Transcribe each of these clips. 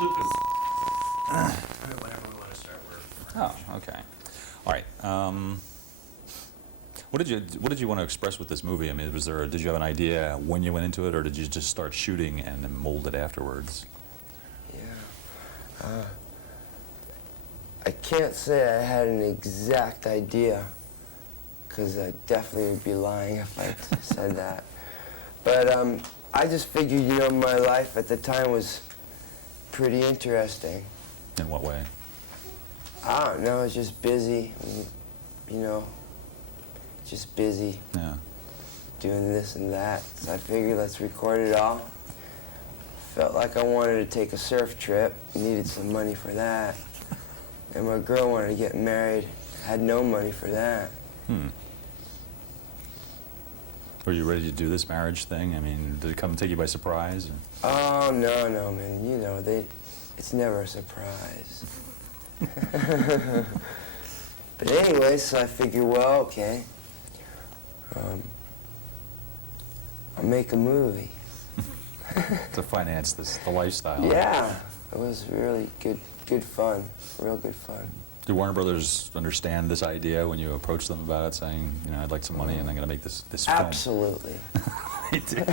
Lucas. Whenever we want to start, we're Oh, okay. All right. What did you want to express with this movie? I mean, did you have an idea when you went into it, or did you just start shooting and then mold it afterwards? Yeah. I can't say I had an exact idea, because I definitely would be lying if I said that. But I just figured, my life at the time was pretty interesting. In what way? I don't know, I was just busy, just busy Yeah. doing this and that. So I figured, let's record it all. Felt like I wanted to take a surf trip, needed some money for that. And my girl wanted to get married, had no money for that. Were you ready to do this marriage thing? I mean, did it come take you by surprise? Oh, no, man. It's never a surprise. But anyway, so I figured, well, okay. I'll make a movie. To finance the lifestyle. Yeah, it was really good fun, real good fun. Did Warner Brothers understand this idea when you approached them about it, saying, I'd like some money and I'm going to make this film? Absolutely. They did.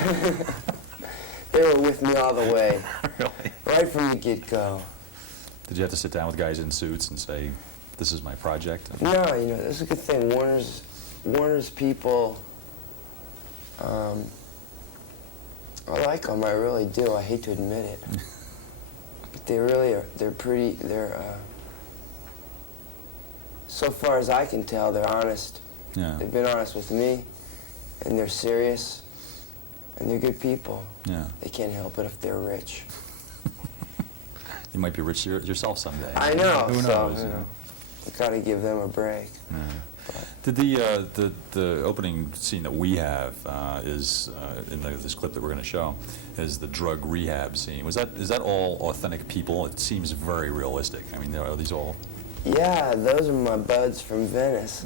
They were with me all the way. Really? Right from the get-go. Did you have to sit down with guys in suits and say, this is my project? No, that's a good thing. Warner's people, I like them, I really do. I hate to admit it. But they really are, so far as I can tell, they're honest. Yeah. They've been honest with me, and they're serious, and they're good people. Yeah. They can't help it if they're rich. You might be rich yourself someday. I know. Who knows? You gotta give them a break. Yeah. Did the opening scene that we have is in this clip that we're going to show is the drug rehab scene? Is that all authentic people? It seems very realistic. I mean, are these all? Yeah, those are my buds from Venice.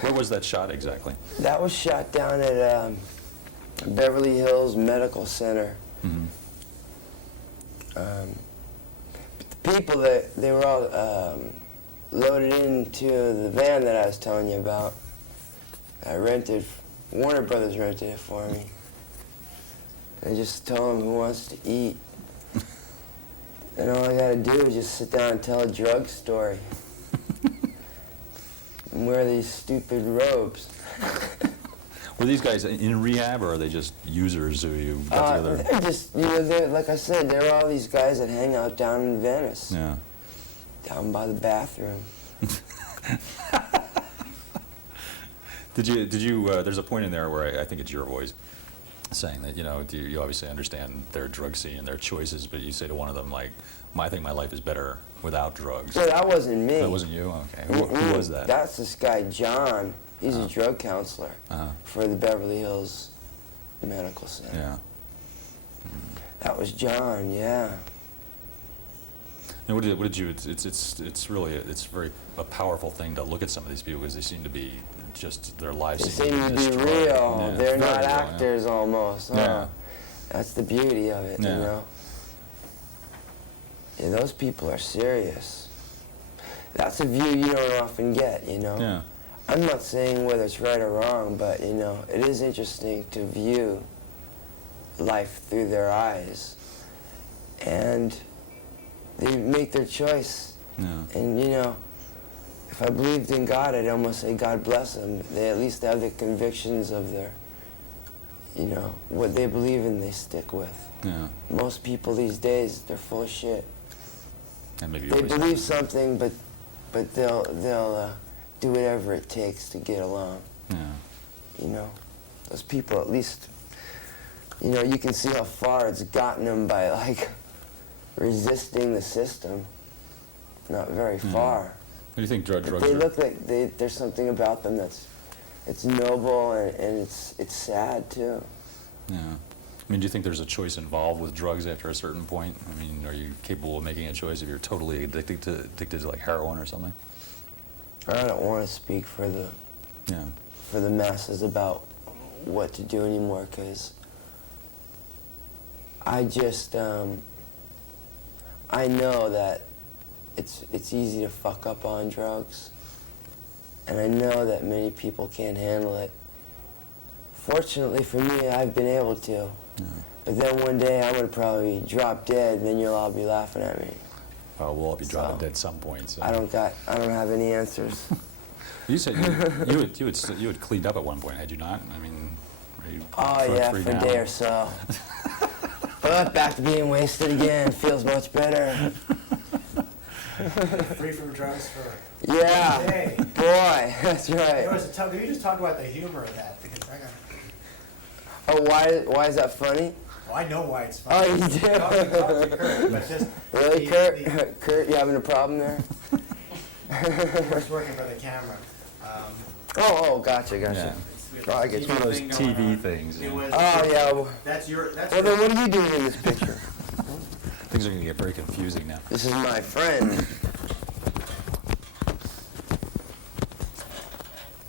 Where was that shot exactly? That was shot down at Beverly Hills Medical Center. Mm-hmm. The people they were all loaded into the van that I was telling you about. Warner Brothers rented it for me. I just told them who wants to eat. And all I gotta do is just sit down and tell a drug story. And wear these stupid robes. Were these guys in rehab, or are they just users who you got together? They're just, like I said, there are all these guys that hang out down in Venice. Yeah. Down by the bathroom. Did you there's a point in there where I think it's your voice saying that, you obviously understand their drug scene and their choices, but you say to one of them, like, I think my life is better without drugs. So that wasn't me. That wasn't you? Okay. Who was that? That's this guy, John. He's a drug counselor for the Beverly Hills Medical Center. Yeah. That was John, yeah. And what did you? It's really very a powerful thing to look at some of these people, because they seem to be their lives They seem to be to be destroyed. real. Yeah, They're very not real, actors almost. Yeah. That's the beauty of it, Yeah. Yeah, those people are serious. That's a view you don't often get, Yeah. I'm not saying whether it's right or wrong, but, it is interesting to view life through their eyes. And they make their choice. Yeah. And, if I believed in God, I'd almost say God bless them. They at least have the convictions of their, what they believe in, they stick with. Yeah. Most people these days, they're full of shit. And maybe They believe something, but they'll do whatever it takes to get along. Yeah. Those people, at least, you can see how far it's gotten them by, like, resisting the system. Not very far. What do you think drugs They are? look like there's something about them it's noble, and it's sad too. Yeah. I mean, do you think there's a choice involved with drugs after a certain point? I mean, are you capable of making a choice if you're totally addicted to like heroin or something? I don't want to speak for the masses about what to do anymore, because I just I know that it's easy to fuck up on drugs, and I know that many people can't handle it. Fortunately for me, I've been able to. Yeah. But then one day I'm gonna probably drop dead, and then you'll all be laughing at me. Well, we'll all be dropping So, dead at some point. So. I don't have any answers. You said you had cleaned up at one point, had you not? I mean, were you Oh yeah, drug-free for a now? day or so. But back to being wasted again. Feels much better. Free from drugs for Yeah, Hey. boy, that's right. There was a can you just talk about the humor of that? Because I got. Oh, why is that funny? Well, I know why it's Oh, funny. you do? Talk to Kurt, but just Really, Kurt? Kurt, you having a problem there? Kurt's working for the camera. Oh, gotcha. Yeah. Oh, I get It's one of those thing going TV on. things. It you know. was, Oh, yeah. Well, That's then what are you doing in this picture? Things are going to get very confusing now. This is my friend.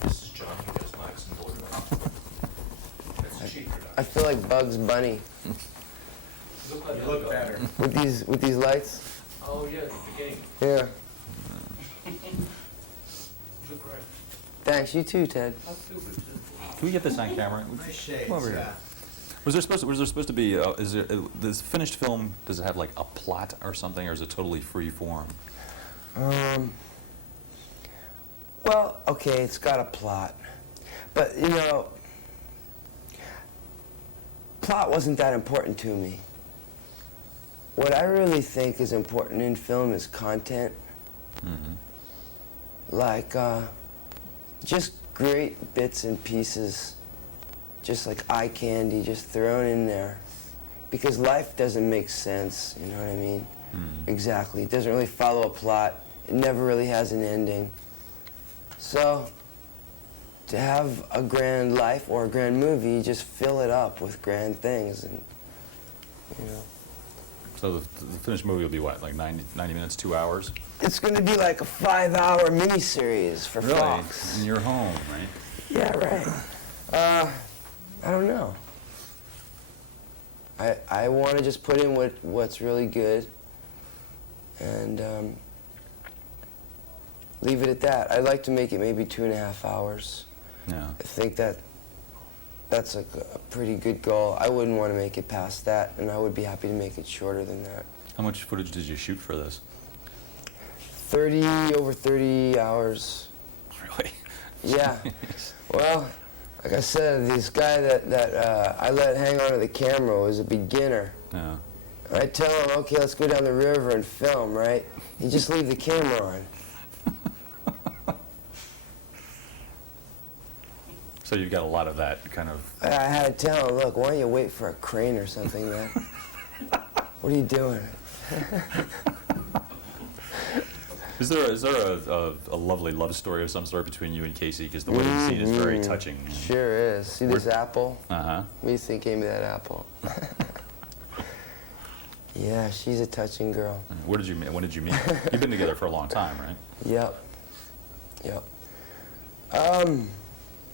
This is John. He does Max and Border. That's cheaper. I feel like Bugs Bunny You look better. with these lights. Oh yeah, the beginning. Yeah. Look right. Thanks. You too, Ted. Can we get this on camera? Nice shades. Come over here. Yeah. Was there supposed to be? Is there this finished film? Does it have like a plot or something, or is it totally free form? Well, okay, it's got a plot, but you know, plot wasn't that important to me. What I really think is important in film is content. Mm-hmm. Like, just great bits and pieces, just like eye candy, just thrown in there. Because life doesn't make sense, you know what I mean? Mm-hmm. Exactly. It doesn't really follow a plot. It never really has an ending. So, to have a grand life or a grand movie, you just fill it up with grand things, and, you know. So the finished movie will be what, like 90 minutes, 2 hours? It's going to be like a 5-hour miniseries for Really? Fox. In your home, right? Yeah, right. I don't know. I want to just put in what's really good and leave it at that. I'd like to make it maybe 2.5 hours. Yeah. I think that's like a pretty good goal. I wouldn't want to make it past that, and I would be happy to make it shorter than that. How much footage did you shoot for this? Over 30 hours. Really? Yeah. Well, like I said, this guy that I let hang onto the camera was a beginner. Yeah. I tell him, okay, let's go down the river and film, right? He just leave the camera on. So you've got a lot of that kind of. I had to tell him, look, why don't you wait for a crane or something, man? What are you doing? Is there a lovely love story of some sort between you and Casey? Because the wedding scene is very touching. Sure is. See this apple? Uh-huh. What do you think gave me that apple? Yeah, she's a touching girl. Where did you meet? When did you meet? You've been together for a long time, right? Yep.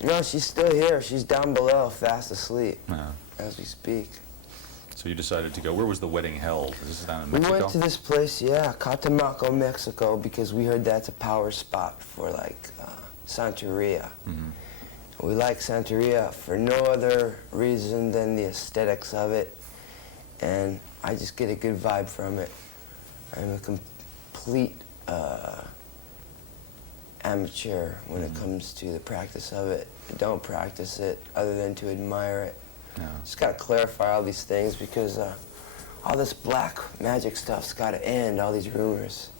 No, she's still here. She's down below, fast asleep, Yeah. as we speak. So you decided to go. Where was the wedding held? Is this down in We Mexico? went to this place, yeah, Catemaco, Mexico, because we heard that's a power spot for, like, Santeria. Mm-hmm. We like Santeria for no other reason than the aesthetics of it, and I just get a good vibe from it. I'm a complete amateur when it comes to the practice of it. I don't practice it other than to admire it. Yeah. Just got to clarify all these things because all this black magic stuff's got to end, all these rumors.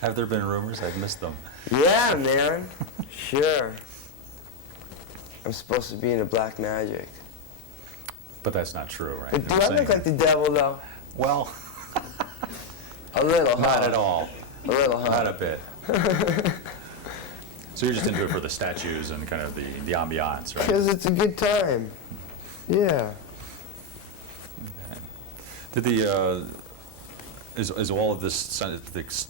Have there been rumors? I've missed them. Yeah, man. Sure. I'm supposed to be into black magic. But that's not true, right? Do I look like the devil, though? Well, A little, huh? not at all. A little, huh? Not a bit. So you're just into it for the statues and kind of the ambiance, right? Because it's a good time. Yeah. Did the is all of this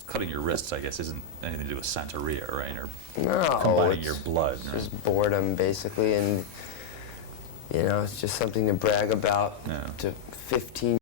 cutting your wrists? I guess isn't anything to do with Santeria, right? Or No, combining it's your blood. Right? just boredom, basically, and, you know, it's just something to brag about Yeah. to 15